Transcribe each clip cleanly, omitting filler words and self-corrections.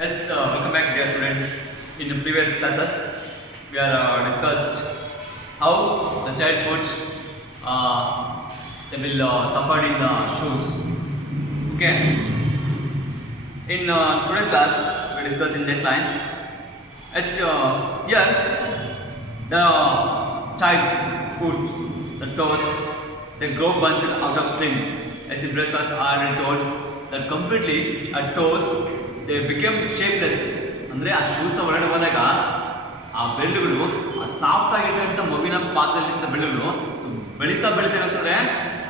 Yes, welcome back, dear students. In the previous classes, we are discussed how the child's foot they will suffer in the shoes. Okay. In today's class, we discuss in next lines. As here, the child's foot, the toes, they grow bunched out of trim. As in previous class, I already told that completely at toes they became shapeless. ಅಂದರೆ ಆ ಶೂಸ್ನ ಹೊರಗಡೆ ಹೋದಾಗ ಆ ಬೆಳ್ಳುಗಳು ಆ soft ಆಗಿರ್ತಕ್ಕಂಥ ಮಗುವಿನ ಪಾತ್ರದಲ್ಲಿದ್ದ ಬೆಳ್ಳುಗಳು so ಬೆಳೀತಾ ಏನಾಗ್ತದೆ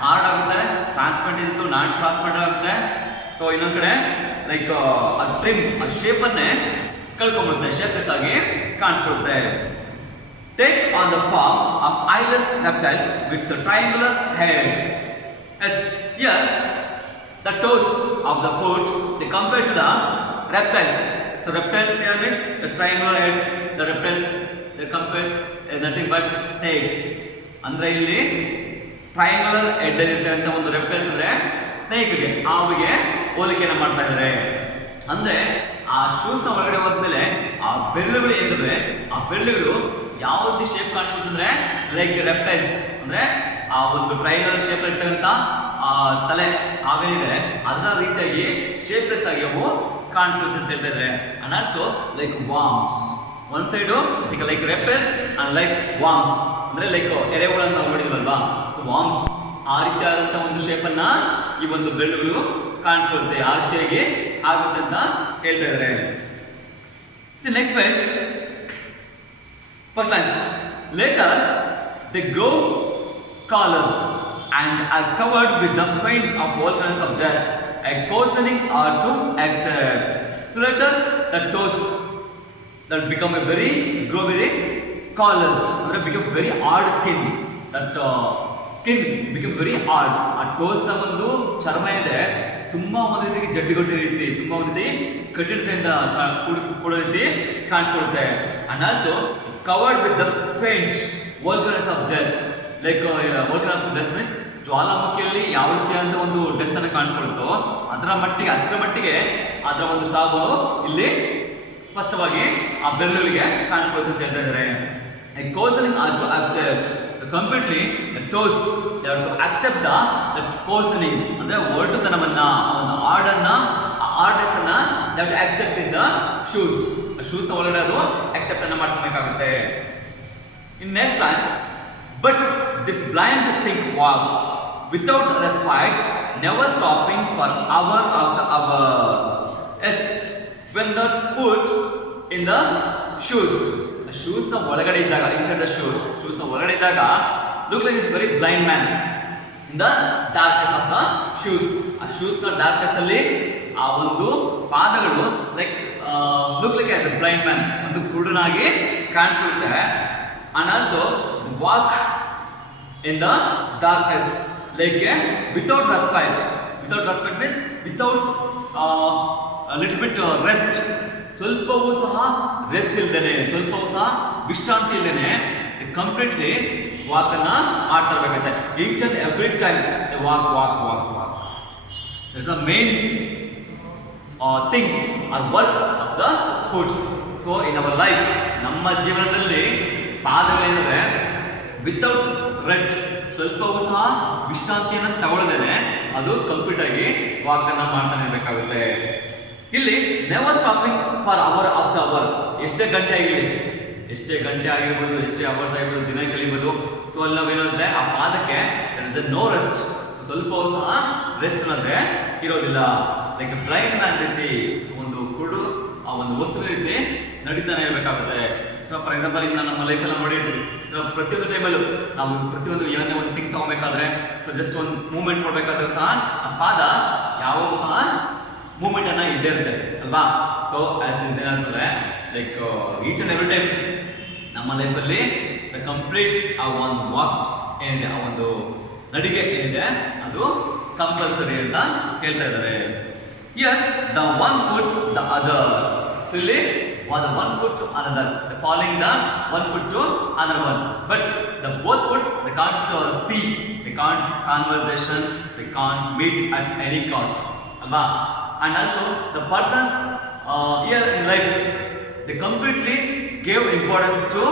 ಹಾರ್ಡ್ ಆಗುತ್ತೆ, ಟ್ರಾನ್ಸ್ಪರೆಂಟ್ ಇದ್ದು ನಾನ್ ಟ್ರಾನ್ಸ್ಪರೆಂಟ್ ಆಗುತ್ತೆ. ಸೊ ಇನ್ನೊಂದು ಕಡೆ ಲೈಕ್ ಆ ಟ್ರಿಮ್ ಆ ಶೇಪನ್ನೇ ಕಳ್ಕೊಂಡ್ಬಿಡುತ್ತೆ, ಶೇಪ್ಲೆಸ್ ಆಗಿ ಕಾಣಿಸ್ಕೊಳುತ್ತೆ. Take on the form of eyeless reptiles with the triangular heads. As here, the toes of the foot they compare to the reptiles. So reptiles here means a triangular head. The reptiles they compare nothing but snakes. ಅಂದ್ರೆ ಇಲ್ಲಿ triangular head ಇರ್ತಕ್ಕಂಥ ಒಂದು reptiles ಅಂದ್ರೆ ಸ್ನೇಕ್ಗೆ ಹಾವಿಗೆ ಹೋಲಿಕೆಯನ್ನು ಮಾಡ್ತಾ ಇದ್ದಾರೆ. ಅಂದ್ರೆ ಆ ಶೂಸ್ನ ಒಳಗಡೆ ಹೋದ್ಮೇಲೆ ಆ ಬೆರಳುಗಳು ಏನಿದ್ರೆ ಆ ಬೆರಳುಗಳು ಯಾವ ರೀತಿ ಶೇಪ್ ಕಾಣಿಸ್ಕೊಳ್ತಂದ್ರೆ ಲೈಕ್ ರೆಪ್ಟೈಲ್ಸ್ ಅಂದ್ರೆ ಆ ಒಂದು ಟ್ರಯಾಂಗುಲರ್ ಶೇಪ್ ಇರ್ತಕ್ಕಂಥ ಆ ತಲೆ ಹಾವೇನಿದೆ ಅದರ ರೀತಿಯಾಗಿ ಶೇಪ್ಲೆಸ್ ಆಗಿ ಅವು ಕಾಣಿಸ್ಕೊಳುತ್ತೆ ಅಂತ ಹೇಳ್ತಾ ಇದ್ದಾರೆ. And also like worms one side ಈಗ like reptiles and like worms ಅಂದ್ರೆ ಲೈಕ್ ಎರೆಹುಳನ್ನು ನಾವು ನೋಡಿದ್ವಲ್ವಾ. ಸೊ ವಾರ್ಮ್ಸ್ ಆ ರೀತಿಯಾದಂಥ ಒಂದು ಶೇಪನ್ನ ಈ ಒಂದು ಬೆರಳುಗಳು ಕಾಣಿಸ್ಕೊಳುತ್ತೆ, ಆ ರೀತಿಯಾಗಿ ಆಗುತ್ತೆ ಅಂತ ಹೇಳ್ತಾ ಇದ್ದಾರೆ. Next page first lines. Later they grow callous and are covered with the faint of volcanoes of death, a coarsening or to accept. So later the toes that become grow very callous, or become very hard skin. That skin become very hard. ಆ toes ನ ಒಂದು ಚರ್ಮ ಇದೆ ತುಂಬಾ ಒಂದು ರೀತಿ ಜಡ್ಡುಗಟ್ಟಿ ರೀತಿ ತುಂಬಾ ಒಂದು ರೀತಿ ಕಠಿಣತೆಯಿಂದ ಕೂಡೋ ರೀತಿ ಕಾಣಿಸ್ಕೊಳುತ್ತೆ. And also covered with the faint volcanoes of death. Like volcanoes of death means ಜ್ವಾಲಾಮುಖಿಯಲ್ಲಿ ಯಾವ ರೀತಿಯಾದ ಒಂದು ಡೆತ್ ಅನ್ನು ಕಾಣಿಸ್ಕೊಳ್ಳುತ್ತೋ ಅದರ ಮಟ್ಟಿಗೆ ಅಷ್ಟರ ಮಟ್ಟಿಗೆ ಅದರ ಒಂದು ಸಾವು ಇಲ್ಲಿ ಸ್ಪಷ್ಟವಾಗಿ ಆ ಬೆರಳುಗಳಿಗೆ ಕಾಣಿಸ್ಕೊಳ್ಳುತ್ತೆ ಅಂತ ಹೇಳ್ತಾ ಇದ್ದಾರೆ. coarsening are to accept. So completely the toes they have to accept that's coarsening ಅಂದ್ರೆ ಒರಟುತನವನ್ನ ಒಂದು ಹಾರ್ಡನ್ನ ಹಾರ್ಡ್ನೆಸ್ ಅನ್ನ they have to accept in the shoes. Shoes ನ ಒಳಗಡೆ ಅದು ಅಕ್ಸೆಪ್ಟ್ ಅನ್ನ ಮಾಡ್ಕೊಬೇಕಾಗುತ್ತೆ. In next lines but this blind thing walks without respite never stopping for hour after hour. As when the foot in the shoes shoes ನ ಒಳಗಡೆ ಇದ್ದಾಗ inside the shoes ನ ಒಳಗಡೆ ಇದ್ದಾಗ look like is very blind man in the darkness of the shoes. ಆ shoes ನ darkness ಅಲ್ಲಿ ಆ ಒಂದು ಪಾದಗಳು like look like as a blind man ಒಂದು ಕುರುಡನಾಗಿ ಕಾಣಿಸ್ಕೊಳ್ಳುತ್ತೆ. And also walk in the darkness like without respite means without little bit rest, ಸ್ವಲ್ಪವೂ ಸಹ ರೆಸ್ಟ್ ಇಲ್ದೇನೆ ಸ್ವಲ್ಪವೂ ಸಹ ವಿಶ್ರಾಂತಿ ಇಲ್ದೇನೆ ಕಂಪ್ಲೀಟ್ಲಿ ವಾಕ್ ಅನ್ನ ಮಾಡ್ತಾ ಇರಬೇಕಾಗುತ್ತೆ. Each and every time walk walk walk walk that's a main thing or work of the foot. So in our life ನಮ್ಮ ಜೀವನದಲ್ಲಿ ಪಾದಗಳೇನಿದೆ ವಿತೌಟ್ ರೆಸ್ಟ್ ಸ್ವಲ್ಪವೂ ಸಹ ವಿಶ್ರಾಂತಿಯನ್ನು ತಗೊಳ್ಳದೇನೆ ಅದು ಕಂಪ್ಲೀಟ್ ಆಗಿ ವಾಕ್ ಅನ್ನ ಮಾಡ್ತಾನೆ ಇರಬೇಕಾಗುತ್ತೆ. ಇಲ್ಲಿ never stopping for hour after hour, ಎಷ್ಟೇ ಗಂಟೆ ಆಗಿರ್ಬೋದು ಎಷ್ಟೇ ಅವರ್ಸ್ ಆಗಿರ್ಬೋದು ದಿನ ಕಳಿಬೋದು. ಸೊ ಅಲ್ಲಿ ನಾವೇನಂದ್ರೆ ಆ ಪಾದಕ್ಕೆ ನೋ ರೆಸ್ಟ್, ಸ್ವಲ್ಪವೂ ಸಹ ರೆಸ್ಟ್ ಅನ್ನೋದೇ ಇರೋದಿಲ್ಲ. ಲೈಕ್ ಬ್ಲೈಂಡ್ ಮ್ಯಾನ್ ರೀತಿ ಒಂದು ಕುರುಡು ಆ ಒಂದು ವಸ್ತುವಿನ ರೀತಿ ನಡೀತಾನೆ ಇರಬೇಕಾಗುತ್ತೆ. ಸೊ ಫಾರ್ ಎಕ್ಸಾಂಪಲ್ ಈಗ ನಮ್ಮ ಲೈಫೆಲ್ಲ ನೋಡಿರ್ತೀವಿ. ಸೊ ಪ್ರತಿಯೊಂದು ಟೈಮಲ್ಲೂ ನಾವು ಪ್ರತಿಯೊಂದು ಏನೇ ಒಂದು ಥಿಂಗ್ ತಗೋಬೇಕಾದ್ರೆ ಸೊ ಜಸ್ಟ್ ಒಂದು ಮೂವ್ಮೆಂಟ್ ಕೊಡಬೇಕಾದ್ರೂ ಸಹ ಆ ಪಾದ ಯಾವಾಗೂ ಸಹ ಮೂವ್ಮೆಂಟ್ ಅನ್ನ ಇದ್ದೇ ಇರುತ್ತೆ ಅಲ್ವಾ. ಸೊ ಆಸ್ ದಿಸ್ ಏನಾಗ್ತದೆ like each and every time ನಮ್ಮ ಲೈಫಲ್ಲಿ ದ ಕಂಪ್ಲೀಟ್ ಆ ಒಂದು ವಾಕ್ ಏನಿದೆ ಆ ಒಂದು ನಡಿಗೆ ಏನಿದೆ ಅದು ಕಂಪಲ್ಸರಿ ಅಂತ ಹೇಳ್ತಾ ಇದ್ದಾರೆ. Here the one foot the other. So ಇಲ್ಲಿ the one foot to another, following the one foot to another one. But the both foots they can't see, they can't conversation, they can't meet at any cost. Alva. And also the persons here they completely gave importance to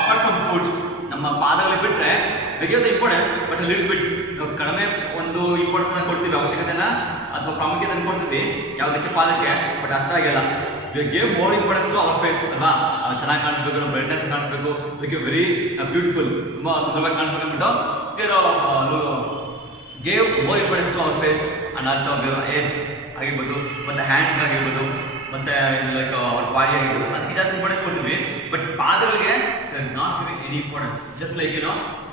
apart from food. ನಮ್ಮ ಪಾದಗಳಿಗೆ ಬಿಟ್ಟರೆ they gave the importance but little bit. ನಾವು ಕಡಿಮೆ ಒಂದು importance ಅನ್ನು ಕೊಡ್ತೀವಿ, ಅವಶ್ಯಕತೆನ ಅಥವಾ ಪ್ರಾಮುಖ್ಯತೆಯನ್ನು ಕೊಡ್ತೀವಿ ಯಾವುದಕ್ಕೆ, ಪಾದಕ್ಕೆ. ಬಟ್ ಅಷ್ಟಾಗಿಲ್ಲ, we gave more importance to our face ಅಲ್ವಾ. ಚೆನ್ನಾಗಿ ಕಾಣಿಸ್ಬೇಕು, ನಮ್ಮ ಬ್ರೈಟ್ನೆಸ್ ಕಾಣಿಸ್ಬೇಕು, ಅದಕ್ಕೆ ವೆರಿ ಬ್ಯೂಟಿಫುಲ್, ತುಂಬ ಸುಂದರವಾಗಿ ಕಾಣಿಸ್ಬೇಕು ಅಂದ್ಬಿಟ್ಟು gave more importance to our face and also our head ಆಗಿರ್ಬೋದು, ಮತ್ತು ಹ್ಯಾಂಡ್ಸ್ ಆಗಿರ್ಬೋದು, ಮತ್ತು ಲೈಕ್ ಅವ್ರ ಬಾಡಿ ಆಗಿರ್ಬೋದು, ಅದಕ್ಕೆ ಜಾಸ್ತಿ ಇಂಪಾರ್ಟೆನ್ಸ್ ಕೊಡ್ತೀವಿ. ಬಟ್ ಪಾದಗಳಿಗೆ not giving any importance, just like they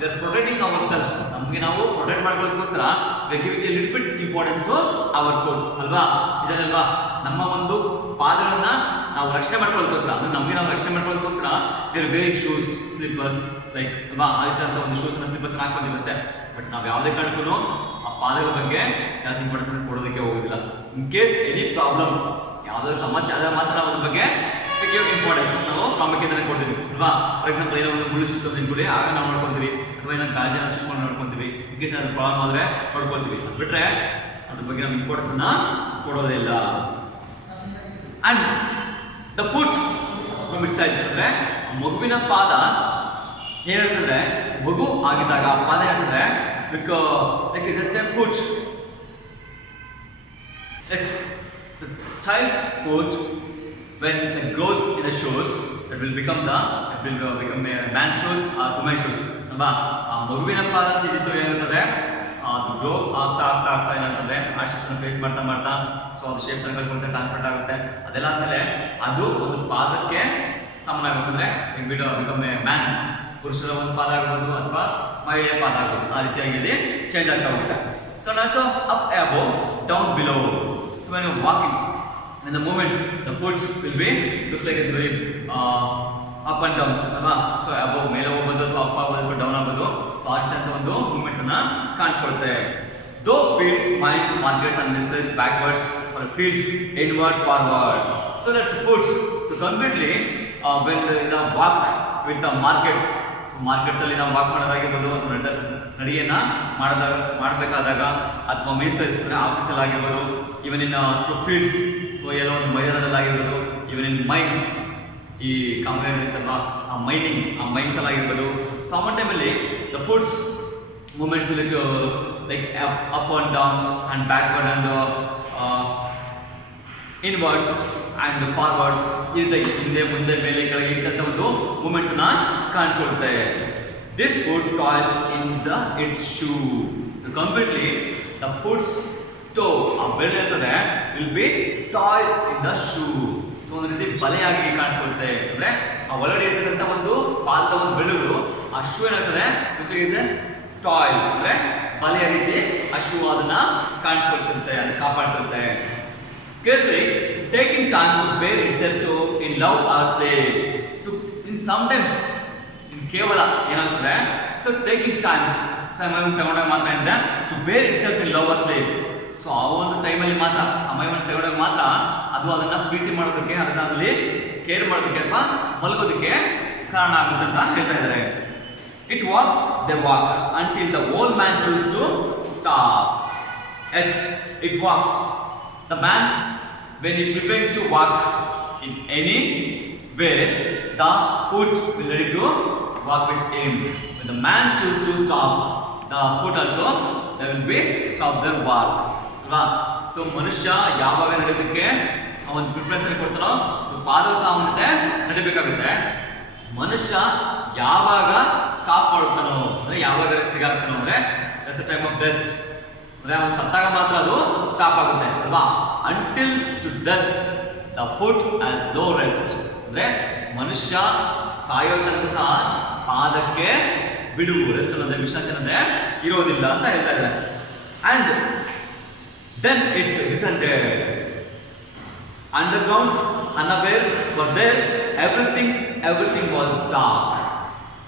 are protecting ourselves. ನಮಗೆ ನಾವು ಪ್ರೊಟೆಕ್ಟ್ ಮಾಡ್ಕೊಳ್ಳೋದಕ್ಕೋಸ್ಕರ they giving a little bit importance to our food ಅಲ್ವಾ. ನಿಜನಲ್ವಾ? ನಮ್ಮ ಒಂದು ಪಾದಗಳನ್ನ ನಾವು ರಕ್ಷಣೆ ಮಾಡ್ಕೊಳ್ಳೋದಕ್ಕೋಸ್ಕರ, ಅಂದ್ರೆ ನಮಗೆ ನಾವು ರಕ್ಷಣೆ ಮಾಡ್ಕೊಳ್ಳೋದಕ್ಕೋಸ್ಕರ they're wearing shoes, slippers like ಅಲ್ವಾ, ಆ ರೀತಿಯಾದಂಥ ಒಂದು ಶೂಸ್ ಅನ್ನ ಸ್ಲಿಪ್ಪರ್ಸ್ ಹಾಕ್ಕೊಂತೀವಿ ಅಷ್ಟೇ. ಬಟ್ ನಾವು ಯಾವುದೇ ಕಾರಣಕ್ಕೂ ಆ ಪಾದಗಳ ಬಗ್ಗೆ ಜಾಸ್ತಿ ಇಂಪಾರ್ಟೆನ್ಸ್ ಅನ್ನು ಕೊಡೋದಕ್ಕೆ ಹೋಗೋದಿಲ್ಲ. ಇನ್ ಕೇಸ್ ಎನಿ ಪ್ರಾಬ್ಲಮ್, ಯಾವುದಾದ್ರು ಸಮಸ್ಯೆ ಆದಾಗ ಮಾತ್ರ ನಾವು ಅದ್ರ ಬಗ್ಗೆ ಇಂಪಾರ್ಟೆನ್ಸ್ ನಾವು ಪ್ರಾಮುಖ್ಯತೆ ಕೊಡ್ತೀವಿ ಅಲ್ವಾ. ಫಾರ್ ಎಕ್ಸಾಂಪಲ್ ಏನೋ ಒಂದು ಮುಳ್ಳು ಚುಚ್ಚೋದು ಅನ್ಕೊಳ್ಳಿ, ಆಗ ನಾವು ನೋಡ್ಕೊಂತೀವಿ, ಅಥವಾ ಏನೋ ಗಾಜಿನ ಚುಚ್ಕೊಂಡು ನೋಡ್ಕೊಂತೀವಿ. ಇನ್ ಕೇಸ್ ಏನಾದ್ರು ಪ್ರಾಬ್ಲಮ್ ಆದರೆ ನೋಡ್ಕೊಳ್ತೀವಿ. ಅದು ಬಿಟ್ಟರೆ ಅದ್ರ ಬಗ್ಗೆ ನಾವು ಇಂಪಾರ್ಟೆನ್ಸ್ ಅನ್ನ ಕೊಡೋದೇ ಇಲ್ಲ. And the foot from its side, ಅಂದರೆ ಮಗುವಿನ ಪಾದ ಏನ್ ಹೇಳ್ತಂದ್ರೆ, ಮಗು ಆಗಿದ್ದಾಗ ಆ ಪಾದ ಹೇಳ್ತಂದ್ರೆ like just a foot. As, the child foot when it grows in the shoes, it will become a man's shoes or woman's shoes ಅಲ್ವಾ. ಆ ಮಗುವಿನ ಪಾದ ಅಂತ ಇದ್ದು ಏನಾಗ್ತದೆ, ಅದು ಗ್ರೋ ಆಗ್ತಾ ಏನಾಗ್ತದೆ, ಆ ಶೇಪ್ಸ್ ಅನ್ನು ಫೇಸ್ ಮಾಡ್ತಾ ಸೊ ಅದು ಶೇಪ್ಸ್ ಅನ್ನು ಕಲ್ತ್ಕೊಂಡ್ರೆ ಟ್ರಾನ್ಸ್ಪರ್ಟ್ ಆಗುತ್ತೆ. ಅದೆಲ್ಲ ಆದ್ಮೇಲೆ ಅದು ಒಂದು ಪಾದಕ್ಕೆ ಸಮಾನ ಆಗುತ್ತಂದ್ರೆ ಬಿಕಮ್ ಎ ಮ್ಯಾನ್, ಪುರುಷರ ಒಂದು ಪಾದ ಆಗ್ಬೋದು ಅಥವಾ ಮಹಿಳೆಯ ಪಾದ ಆಗ್ಬೋದು, ಆ ರೀತಿಯಾಗಿ ಇದು ಚೇಂಜ್ ಆಗ್ತಾ ಹೋಗುತ್ತೆ. So also up above, down below. So when you're walking, in the movements, the foot will be looks like it's very up and downs ಅಲ್ವಾ. ಸೊ above ಮೇಲೆ ಹೋಗ್ಬೋದು, ಅಥವಾ ಅಪ್ ಆಗ್ಬೋದು, ಡೌನ್ ಆಗ್ಬೋದು. ಸೊ ಆ ರೀತಿಯಾದಂಥ ಒಂದು ಮೂವ್ಮೆಂಟ್ಸ್ ಅನ್ನ ಕಾಣಿಸ್ಕೊಳುತ್ತೆ. Though field smiles, markets and mysteries backwards for a field inward forward. So that's foot. So completely when the walk with the markets, so markets ಅಲ್ಲಿ ನಾವು ವಾಕ್ ಮಾಡೋದಾಗಿರ್ಬೋದು, ಅಥವಾ ನಡಿಗೆಯನ್ನ ಮಾಡಬೇಕಾದಾಗ, ಅಥವಾ ಮಿನಿಸ್ಟರ್ಸ್ ಅಂದರೆ ಆಫೀಸಲ್ಲಿ ಆಗಿರ್ಬೋದು, even in through fields, so ಎಲ್ಲೋ ಒಂದು ಮೈದಾನದಲ್ಲಿ ಆಗಿರ್ಬೋದು, ಈವನ್ ಇನ್ ಮೈನ್ಸ್, ಈ ಕಾಮಗಾರಿ ನಡೀತಲ್ವಾ, ಆ ಮೈನ್ಸ್ ಅಲ್ಲಿ ಆಗಿರ್ಬೋದು. ಸೊ ಆ ಟೈಮಲ್ಲಿ the foots movements like up and downs and backward and inwards and forwards, ಈ ರೀತಿಯಾಗಿ ಹಿಂದೆ ಮುಂದೆ ಮೇಲೆ ಕೆಳಗೆ ಇದ್ದಂಥ ಒಂದು ಮೂಮೆಂಟ್ಸ್ ಅನ್ನ ಕಾಣಿಸ್ಕೊಳುತ್ತೆ. This foot toils in its shoe. So completely the foots toe, ಆ ಬೆರಳು ಇರ್ತದೆ, will be toil in the shoe. So ಒಂದು ರೀತಿ ಬಲೆಯಾಗಿ ಕಾಣಿಸ್ಕೊಳುತ್ತೆ. ಅಂದ್ರೆ ಆ ಒಳಗಡೆ ಇರ್ತಕ್ಕಂಥ ಒಂದು ಪಾದದ ಒಂದು ಬೆರಳುಗಳು ಆ ಶೂ ಏನಾಗ್ತದೆ, ಇಸ್ ಎ ಟಾಯ್, ಅಂದ್ರೆ ಬಲೆಯ ರೀತಿ ಆ ಶೂ ಅದನ್ನ ಕಾಣಿಸ್ಕೊಳ್ತಿರುತ್ತೆ, ಅದನ್ನ ಕಾಪಾಡ್ತಿರುತ್ತೆ. Scarcely taking time to bear itself to in love or slave. So in sometimes in ಕೇವಲ ಏನಾಗ್ತದೆ, ಸೊ ಟೇಕಿಂಗ್ ಟೈಮ್ಸ್, ಸಮಯವನ್ನು ತಗೊಂಡಾಗ ಮಾತ್ರ ಏನಿದೆ, to bear itself in love or slave. So ಆ ಒಂದು ಟೈಮಲ್ಲಿ ಮಾತ್ರ, ಸಮಯವನ್ನು ತಗೊಂಡಾಗ ಮಾತ್ರ ಅದು ಅದನ್ನ ಪ್ರೀತಿ ಮಾಡೋದಕ್ಕೆ, ಅದನ್ನ ಅದರಲ್ಲಿ ಕೇರ್ ಮಾಡೋದಕ್ಕೆ ಅಥವಾ ಮಲಗೋದಕ್ಕೆ ಕಾರಣ ಆಗುತ್ತೆ ಅಂತ ಹೇಳ್ತಾ ಇದ್ದಾರೆ. It walks, they walk until the old man chooses to stop. Yes, it walks. The man, when he prepared to walk in any way, the foot will ready to walk with him. When the man chooses to stop, the foot also there will be stop their walk. ಅಲ್ವಾ. So ಮನುಷ್ಯ ಯಾವಾಗ ನಡೆಯೋದಕ್ಕೆ ಅವನು preference ಕೊಡ್ತಾನೋ, so ಪಾದ ಸಹ ಅವನಿಗೆ ನಡಿಬೇಕಾಗುತ್ತೆ. ಮನುಷ್ಯ ಯಾವಾಗ stop ಮಾಡುತ್ತಾನೋ, ಅಂದ್ರೆ ಯಾವಾಗ ರೆಸ್ಟಿಗೆ ಆಗ್ತಾನೋ, ಅಂದ್ರೆ that's a time of death. ಅಂದ್ರೆ ಅವನು ಸತ್ತಾಗ ಮಾತ್ರ ಅದು ಸ್ಟಾಪ್ ಆಗುತ್ತೆ ಅಲ್ವಾ. Until to death the foot has no rest. ಅಂದ್ರೆ ಮನುಷ್ಯ ಸಾಯೋ ತನಕ ಸಹ ಪಾದಕ್ಕೆ ಬಿಡುವು, ರೆಸ್ಟ್ ಅನ್ನೋದೇ, ವಿಶ್ರಾಂತಿ ಅನ್ನೋದೇ ಇರೋದಿಲ್ಲ ಅಂತ ಹೇಳ್ತಾ ಇದ್ದಾರೆ. And then it descended underground, unaware, for there everything was dark.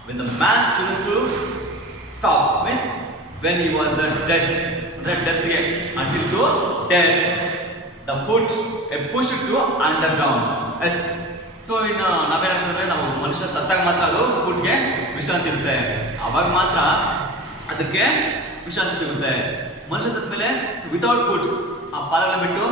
When the man chose to stop, means when he was dead, until to death, the foot pushed to underground. Yes. So ಇನ್ನು ನಾವೇನಂತಂದ್ರೆ, ನಾವು ಮನುಷ್ಯ ಸತ್ತಾಗ ಮಾತ್ರ ಅದು ಫುಟ್ಗೆ ವಿಶ್ರಾಂತಿ ಇರುತ್ತೆ, ಅವಾಗ ಮಾತ್ರ ಅದಕ್ಕೆ ವಿಶ್ರಾಂತಿ ಸಿಗುತ್ತೆ. ಮನುಷ್ಯ ಸತ್ತ ಮೇಲೆ, ಸೊ ವಿತೌಟ್ ಫುಟ್, ಆ ಪಾದಗಳನ್ನ ಬಿಟ್ಟು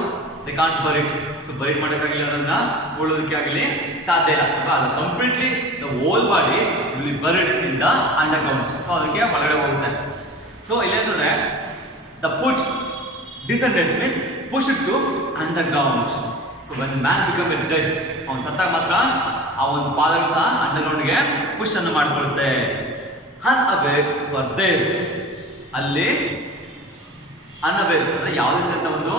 ದೇ ಕಾಂಟ್ ಬರಿಟ್. ಸೊ ಬರಿಟ್ ಮಾಡೋಕ್ಕಾಗಲಿ ಅದನ್ನ ಉಳೋದಕ್ಕೆ ಆಗಲಿ ಸಾಧ್ಯ ಇಲ್ಲ. ಅದು completely the whole body will be buried in the underground. So ಅದಕ್ಕೆ ಒಳಗಡೆ ಹೋಗುತ್ತೆ. ಸೊ ಇಲ್ಲಿ ಅಂತಂದ್ರೆ the foot descended means push to underground. So when man become a dead, ಅವನು ಸತ್ತಾಗ ಮಾತ್ರ ಆ ಒಂದು ಪಾದಗಳು ಸಹ ಅಂಡರ್ಗ್ರೌಂಡ್ಗೆ ಪುಷ್ ಅನ್ನು ಮಾಡಿಕೊಳ್ಳುತ್ತೆ. ಅನ್ಅವೇರ್ ಫಾರ್ ದೇರ್, ಅಲ್ಲಿ ಅನ್ಅವೇರ್ ಅಂದ್ರೆ ಯಾವುದೇ ಅಂತ ಒಂದು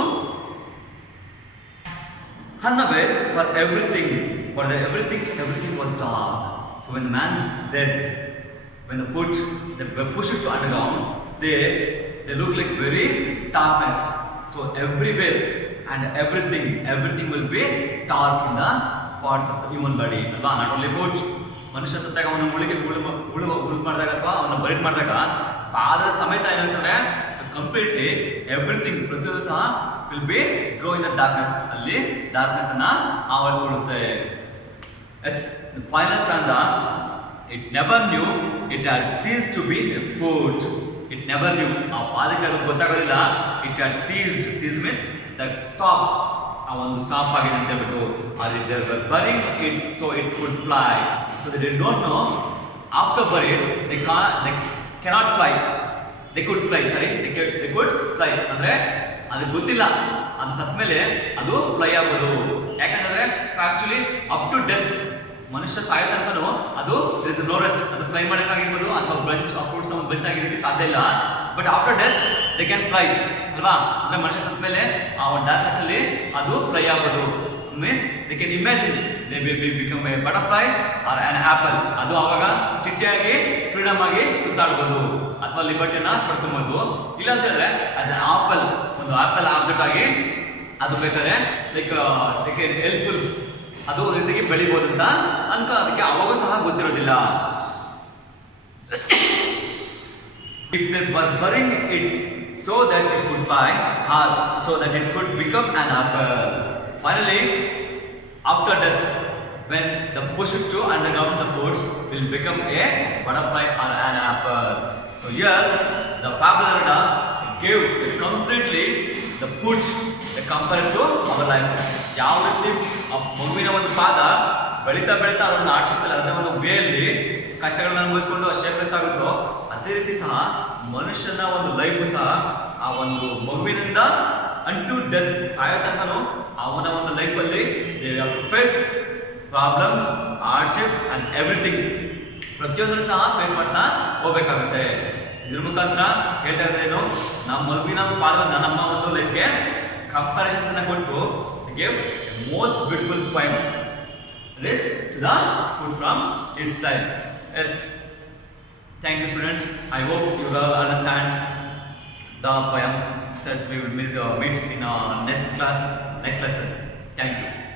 unaware for everything, for the everything was dark. So when the man dead, when the foot they were pushed to underground, they look like very darkness. So everywhere and everything will be dark in the parts of the human body. Alva, not only foot. ಮನುಷ್ಯ ಸತ್ತಾಗ ಅವನ ಉಳು ಮಾಡಿದಾಗ ಅಥವಾ ಅವನ್ನ ಬರಿಟ್ ಮಾಡಿದಾಗ ಪಾದ ಸಮೇತ ಏನಂತಂದ್ರೆ ಕಂಪ್ಲೀಟ್ಲಿ ಎವ್ರಿಥಿಂಗ್ ಪ್ರತಿಯೊಂದು ಸಹ will be grow in the darkness, ಅಲ್ಲಿ ಡಾರ್ಕ್ನೆಸ್ ಅನ್ನ ಆವರಿಸಿಕೊಳ್ಳುತ್ತೆ. As final stanza, it never knew it had cease to be a foot. It never knew, ಆ ಪಾದಕ್ಕೆ ಅದು ಗೊತ್ತಾಗೋದಿಲ್ಲ. It had cease means the stop, ಆ ಒಂದು ಸ್ಟಾಪ್ ಆಗಿದೆ ಅಂತ ಹೇಳ್ಬಿಟ್ಟು. they were burying it so it could fly. So they did not know after buried they cannot fly. They could fly, sorry, they could fly. ಅಂದ್ರೆ ಅದು ಗೊತ್ತಿಲ್ಲ ಅದು ಸತ್ತ ಮೇಲೆ ಅದು ಫ್ಲೈ ಆಗೋದು. ಯಾಕಂದ್ರೆ so actually up to death ಮನುಷ್ಯ ಸಾಯೋ ತನಕನೂ ಅದು ಇಸ್ ನೋ ರೆಸ್ಟ್, ಅದು ಫ್ಲೈ ಮಾಡೋಕ್ಕಾಗಿರ್ಬೋದು ಅಥವಾ ಬಂಚ್ ಆಫ್ ಫ್ರೂಟ್ಸ್ ಒಂದು ಬಂಚ್ ಆಗಿರೋಕ್ಕೆ ಸಾಧ್ಯ ಇಲ್ಲ. But after death they can fly ಅಲ್ವಾ. ಅಂದ್ರೆ ಮನುಷ್ಯ ಸತ್ತ ಮೇಲೆ ಆ ಒಂದು ಡಾರ್ಕ್ನೆಸ್ ಅಲ್ಲಿ ಅದು ಫ್ಲೈ ಆಗೋದು. Means they can imagine they be become a butterfly or an apple. ಅದು ಆವಾಗ ಚಿಟ್ಟೆಯಾಗಿ ಫ್ರೀಡಮ್ ಆಗಿ ಸುತ್ತಾಡ್ಬೋದು ಅಥವಾ ಲಿಬರ್ಟಿಯನ್ನ ಪಡ್ಕೊಬೋದು. ಇಲ್ಲ ಅಂತ ಹೇಳಿದ್ರೆ ಆಸ್ ಅನ್ ಆಪಲ್, ಒಂದು ಆಪಲ್ ಆಬ್ಜೆಕ್ಟ್ ಆಗಿ ಅದು ಬೇಕಾದ್ರೆ ಲೈಕ್ ಹೆಲ್ಪ್ಫುಲ್, ಅದು ಒಂದು ರೀತಿಗೆ ಬೆಳಿಬೋದು ಅಂತ ಅದಕ್ಕೆ ಅವಾಗೂ ಸಹ ಗೊತ್ತಿರೋದಿಲ್ಲ. If they were burying it so that it could fly or so that it could become an apple. So finally, after death, when the push to underground, the foods will become a butterfly or an apple. So here, the fabula gave completely the foods compared to our life. ಯಾವ ರೀತಿ ಆ ಮಗುವಿನ ಒಂದು ಪಾದ ಬೆಳೀತಾ ಅದನ್ನು ಆಕ್ಷಿಸಲ್ಲ, ಅದನ್ನ ಒಂದು ವೇಯಲ್ಲಿ ಕಷ್ಟಗಳನ್ನ ಅನುಭವಿಸ್ಕೊಂಡು ಶೇಪ್ಲೆಸ್ ಆಗುತ್ತೋ ಅದೇ ರೀತಿ ಸಹ ಮನುಷ್ಯನ ಒಂದು ಲೈಫ್ ಸಹ ಆ ಒಂದು ಮಗುವಿನಿಂದ ಅಂಟು ಡೆತ್ ಸಾಯೋ ತನಕನೂ ಅವನ ಒಂದು ಲೈಫಲ್ಲಿ they have to face problems, hardships and everything. ಪ್ರತಿಯೊಂದನ್ನು ಸಹ ಫೇಸ್ ಮಾಡ್ತಾ ಹೋಗ್ಬೇಕಾಗುತ್ತೆ. ಇದ್ರ ಮುಖಾಂತರ ಹೇಳ್ತಾ ಇದ್ದೇನು, ನಮ್ಮ ಮಗುವಿನ ಪಾದವನ್ನು ನಮ್ಮ ಒಂದು ಲೈಫ್ಗೆ ಕಂಪ್ಯಾರಿಸನ್ಸ್ ಅನ್ನ ಕೊಟ್ಟು gave a most beautiful poem race to the food from its time. Yes, thank you students. I hope you will understand the poem. Says we will meet in our next class, next lesson. Thank you.